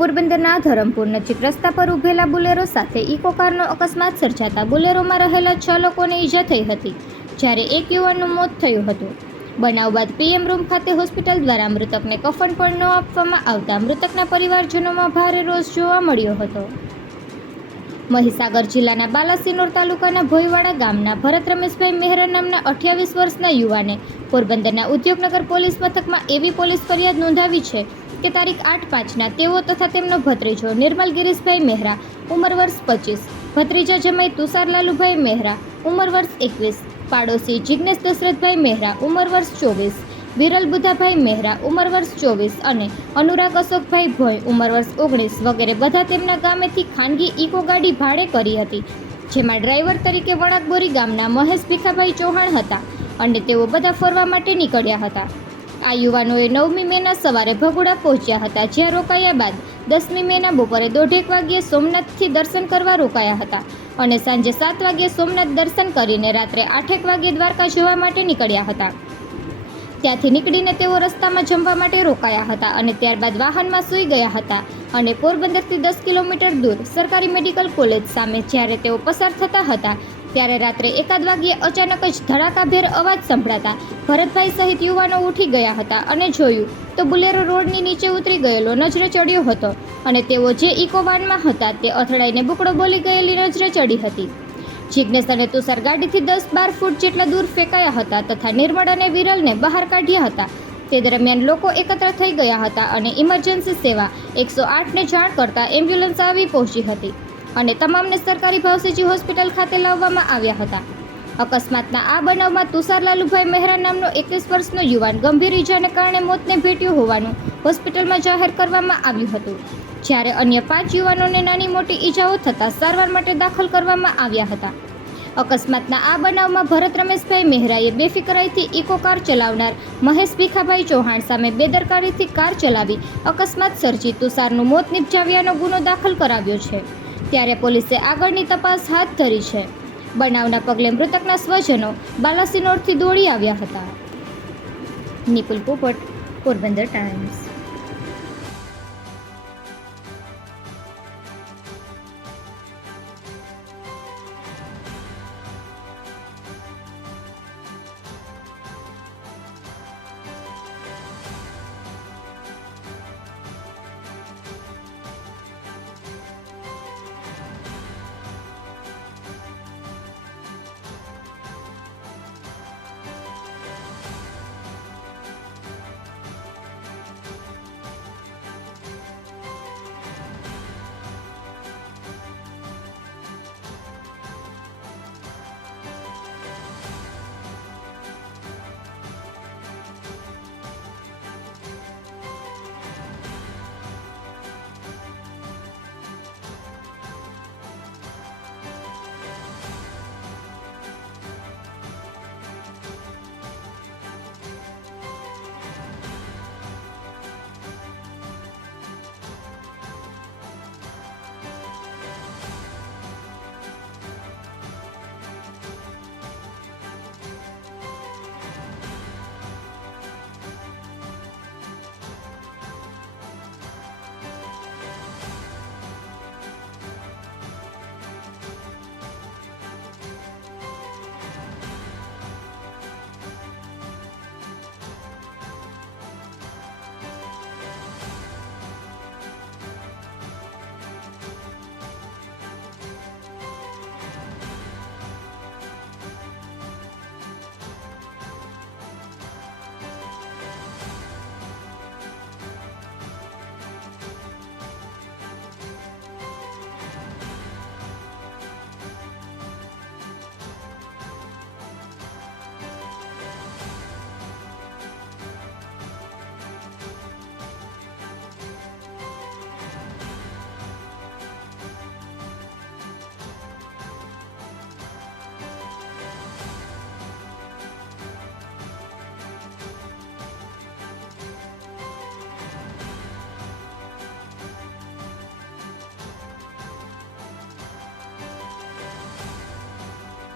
પોરબંદરના ધરમપુર નજીક રસ્તા પર ઊભેલા બુલેરો સાથે ઇકો કારનો અકસ્માત સર્જાતા બુલેરોમાં રહેલા છ લોકોને ઈજા થઈ હતી, જ્યારે એક યુવાનનું મોત થયું હતું. બનાવ બાદ પીએમ રૂમ ખાતે હોસ્પિટલ દ્વારા મૃતકને કફન પણ ન આપવામાં આવતા મૃતકના પરિવારજનોમાં ભારે રોષ જોવા મળ્યો હતો. મહીસાગર જિલ્લાના બાલાસિનોર તાલુકાના ભોયવાડા ગામના ભરત રમેશભાઈ મહેરા નામના અઠ્યાવીસ વર્ષના યુવાને પોરબંદરના ઉદ્યોગનગર પોલીસ મથકમાં એવી પોલીસ ફરિયાદ નોંધાવી છે કે તારીખ આઠ પાંચના તેઓ તથા તેમનો ભત્રીજો નિર્મલ ગિરીશભાઈ મહેરા, ઉંમર વર્ષ પચીસ. ભત્રીજા જમાઈ તુષાર લાલુભાઈ મહેરા, ઉંમર વર્ષ એકવીસ. પાડોશી જિજ્ઞેશ દશરથભાઈ મહેરા, ઉંમર વર્ષ ચોવીસ. વિરલ બુધાભાઈ મહેરા, ઉંમર વર્ષ ચોવીસ. અને અનુરાગ અશોકભાઈ ભોય ઉંમર વર્ષ ઓગણીસ. વગેરે બધા તેમના ગામેથી ખાનગી ઇકો ગાડી ભાડે કરી હતી, જેમાં ડ્રાઈવર તરીકે વણાકબોરી ગામના મહેશ ભીખાભાઈ ચૌહાણ હતા અને તેઓ બધા ફરવા માટે નીકળ્યા હતા. આ યુવાનોએ નવમી મેના સવારે ભગોડા પહોંચ્યા હતા, જ્યાં રોકાયા બાદ દસમી મેના બપોરે દોઢેક વાગ્યે સોમનાથથી દર્શન કરવા રોકાયા હતા અને સાંજે સાત વાગ્યે સોમનાથ દર્શન કરીને રાત્રે આઠેક વાગ્યે દ્વારકા જવા માટે નીકળ્યા હતા. ત્યાંથી નીકળીને તેઓ રસ્તામાં જમવા માટે રોકાયા હતા અને ત્યારબાદ વાહનમાં સૂઈ ગયા હતા અને પોરબંદરથી દસ કિલોમીટર દૂર સરકારી મેડિકલ કોલેજ સામે જ્યારે તેઓ પસાર થતા હતા ત્યારે રાત્રે એકાદ વાગ્યે અચાનક જ ધડાકાભેર અવાજ સંભળાતા ભરતભાઈ સહિત યુવાનો ઉઠી ગયા હતા અને જોયું તો બુલેરો રોડની નીચે ઉતરી ગયેલો નજરે ચડ્યો હતો અને તેઓ જે ઇકોવાનમાં હતા તે અથડાઈને બુકડો બોલી ગયેલી નજરે ચડી હતી. જિજ્ઞેશ અને તુષાર ગાડીથી દસ બાર ફૂટ જેટલા દૂર ફેંકાયા હતા તથા નિર્મળ અને વિરલને બહાર કાઢ્યા હતા. તે દરમિયાન લોકો એકત્ર થઈ ગયા હતા અને ઇમરજન્સી સેવા એકસો આઠને જાણ કરતાં એમ્બ્યુલન્સ આવી પહોંચી હતી. અને તમામને સરકારી ભાવસેજી હોસ્પિટલ ખાતે લાવવામાં આવ્યા હતા. અકસ્માતના આ બનાવમાં તુષાર લાલુભાઈ મહેરા નામનો એકવીસ વર્ષનો યુવાન ગંભીર ઈજાને કારણે મોતને ભેટ્યું હોવાનું હોસ્પિટલમાં જાહેર કરવામાં આવ્યું હતું. જ્યારે અન્ય પાંચ યુવાનોને નાની મોટી ઈજાઓ થતાં સારવાર માટે દાખલ કરવામાં આવ્યા હતા. અકસ્માતના આ બનાવમાં ભરત રમેશભાઈ મહેરાએ બેફિકરાઈથી ઇકો કાર ચલાવનાર મહેશ ભીખાભાઈ ચૌહાણ સામે બેદરકારીથી કાર ચલાવી અકસ્માત સર્જી તુષારનું મોત નિપજાવ્યાનો ગુનો દાખલ કરાવ્યો છે. ત્યારે પોલીસે આગળની તપાસ હાથ ધરી છે. બનાવના પગલે મૃતકના સ્વજનો બાલાસિનોરથી દોડી આવ્યા હતા. નિપુલ પોપટ, પોરબંદર ટાઈમ્સ.